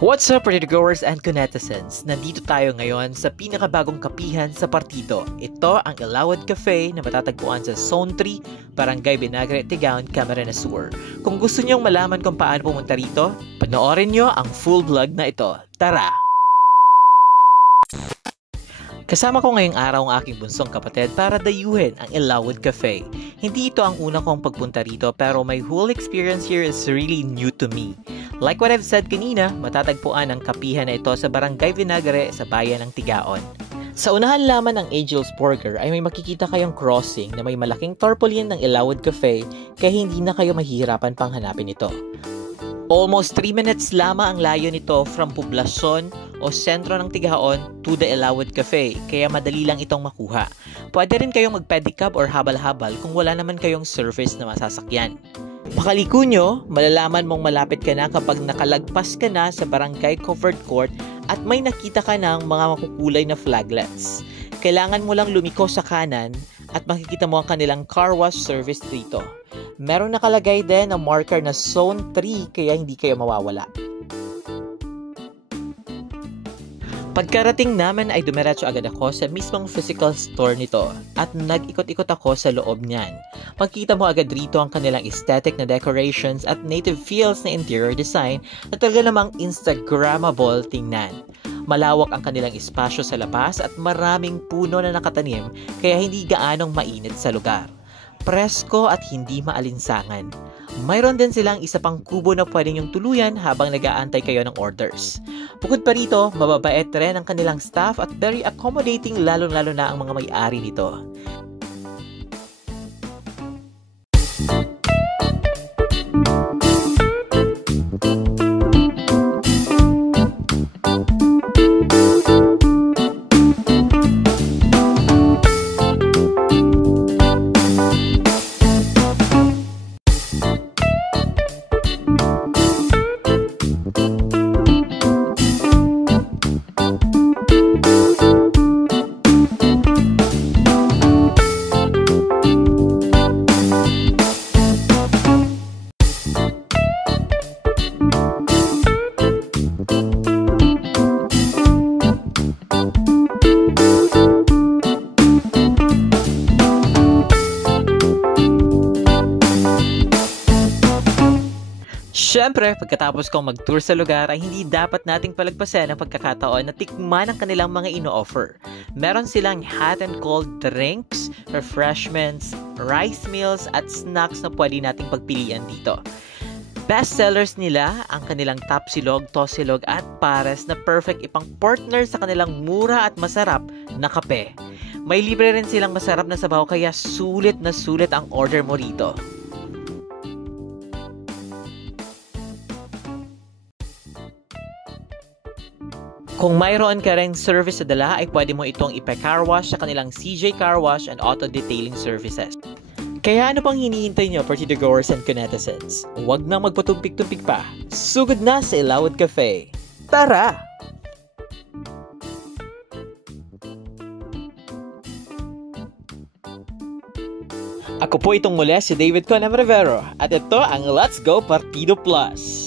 What's up, Partido-goers and Conetizens? Nandito tayo ngayon sa pinakabagong kapihan sa partido. Ito ang Ilawad Cafe na matatagpuan sa Zone 3, Barangay Vinagre, Tigaon, Camarines Sur. Kung gusto nyong malaman kung paano pumunta rito, panoorin nyo ang full vlog na ito. Tara! Kasama ko ngayong araw ang aking bunsong kapatid para dayuhin ang Ilawad Cafe. Hindi ito ang una kong pagpunta rito pero my whole experience here is really new to me. Like what I've said kanina, matatagpuan ang kapihan na ito sa Barangay Vinagre sa bayan ng Tigaon. Sa unahan lamang ng Angel's Burger ay may makikita kayong crossing na may malaking tarpaulin ng Ilawad Cafe kaya hindi na kayo mahihirapan pang hanapin ito. Almost 3 minutes lamang ang layo nito from poblasyon o sentro ng Tigaon to the Ilawad Cafe kaya madali lang itong makuha. Pwede rin kayong mag-pedicab or habal-habal kung wala naman kayong service na masasakyan. Makaliko nyo, malalaman mong malapit ka na kapag nakalagpas ka na sa barangay covered court at may nakita ka ng mga makukulay na flaglets. Kailangan mo lang lumiko sa kanan at makikita mo ang kanilang car wash service dito. Meron nakalagay din ang marker na Zone 3 kaya hindi kayo mawawala. Pagkarating namin ay dumiretso agad ako sa mismong physical store nito at nag-ikot-ikot ako sa loob niyan. Makikita mo agad rito ang kanilang aesthetic na decorations at native feels na interior design na talaga namang Instagrammable tingnan. Malawak ang kanilang espasyo sa labas at maraming puno na nakatanim kaya hindi gaanong mainit sa lugar. Presko at hindi maalinsangan. Mayroon din silang isa pang kubo na pwede nyong tuluyan habang nag-aantay kayo ng orders. Bukod pa rito, mababait rin ang kanilang staff at very accommodating lalo-lalo na ang mga may-ari nito. Siyempre, pagkatapos kong mag-tour sa lugar ay hindi dapat nating palagpasan ang pagkakataon na tikman ang kanilang mga ino-offer. Meron silang hot and cold drinks, refreshments, rice meals at snacks na pwede nating pagpilian dito. Best sellers nila ang kanilang tapsilog, tosilog at pares na perfect ipang partner sa kanilang mura at masarap na kape. May libre rin silang masarap na sabaw kaya sulit na sulit ang order mo rito. Kung mayroon ka ring service sa dala ay pwede mo itong ipa-car wash sa kanilang CJ Car Wash and Auto Detailing Services. Kaya ano pang hinihintay nyo, Partido-goers and Conetizens? Huwag na magpatumpik-tumpik pa. Sugod na sa Ilawad Cafe. Tara! Ako po itong muli si David Conam Rivero at ito ang Let's Go Partido Plus.